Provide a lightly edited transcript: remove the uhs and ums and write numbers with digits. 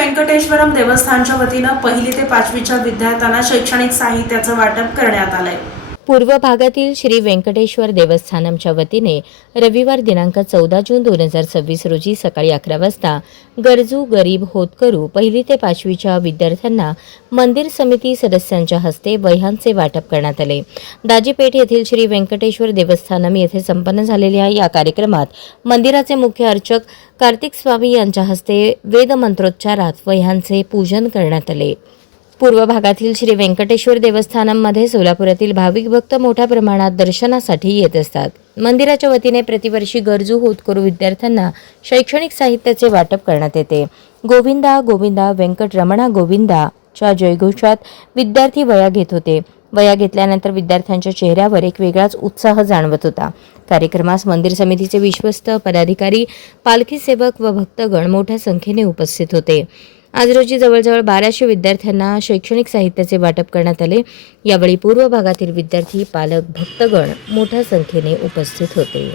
व्यंकटेश्वरम देवस्थानच्या वतीनं 1ली ते 5वीच्या विद्यार्थ्यांना शैक्षणिक साहित्याचं वाटप करण्यात आलंय। पूर्व भागातील श्री व्यंकटेश्वर देवस्थानमच्या वतीने रविवार दिनांक 14 जून 2026 रोजी सकाळी 11 वाजता गरजू गरीब होतकरू 1ली ते 5वीच्या विद्यार्थ्यांना मंदिर समिती सदस्यांच्या हस्ते वह्यांचे वाटप करण्यात आले। दाजीपेठ येथील श्री व्यंकटेश्वर देवस्थानम येथे संपन्न झालेल्या या कार्यक्रमात मंदिराचे मुख्य अर्चक कार्तिक स्वामी यांच्या हस्ते वेद मंत्रोच्चारात वह्यांचे पूजन करण्यात आले। पूर्व भागातील श्री व्यंकटेश्वर देवस्थानममध्ये सोलापुरातील भाविक भक्त मोठ्या प्रमाणात दर्शनासाठी येत असतात। मंदिराच्या वतीने प्रतिवर्षी गरजू होतकरू विद्यार्थ्यांना शैक्षणिक साहित्याचे वाटप करण्यात येते। गोविंदा गोविंदा व्यंकटरमणा गोविंदाच्या जयघोषात विद्यार्थी वह्या घेत होते। वह्या घेतल्यानंतर विद्यार्थ्यांच्या चेहऱ्यावर एक वेगळाच उत्साह जाणवत होता। कार्यक्रमास मंदिर समितीचे विश्वस्त पदाधिकारी, पालखी सेवक व भक्तगण मोठ्या संख्येने उपस्थित होते। आज रोजी जवळजवळ 1200 विद्यार्थ्यांना शैक्षणिक साहित्याचे वाटप करण्यात आले। यावेळी पूर्व भागातील विद्यार्थी, पालक, भक्तगण मोठ्या संख्येने उपस्थित होते।